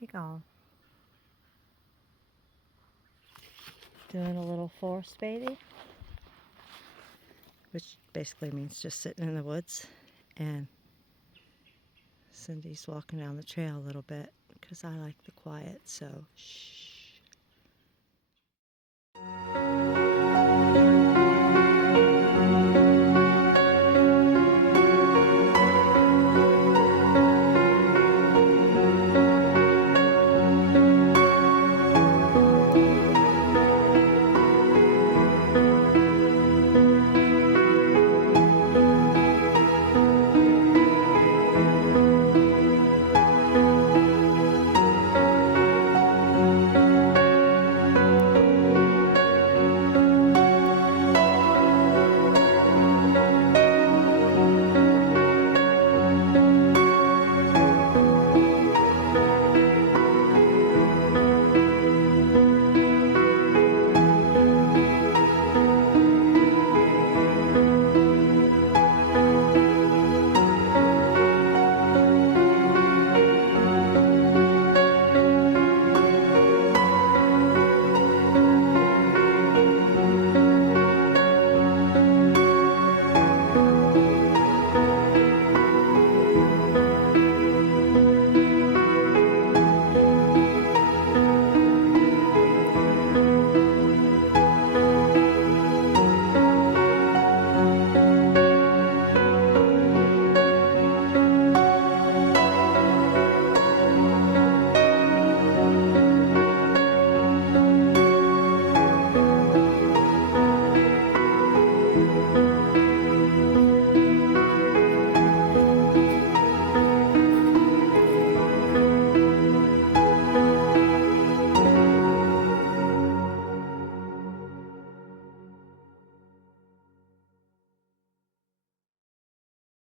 she gone? Doing a little forest bathing, which basically means just sitting in the woods. And Cindy's walking down the trail a little bit because I like the quiet, so shh.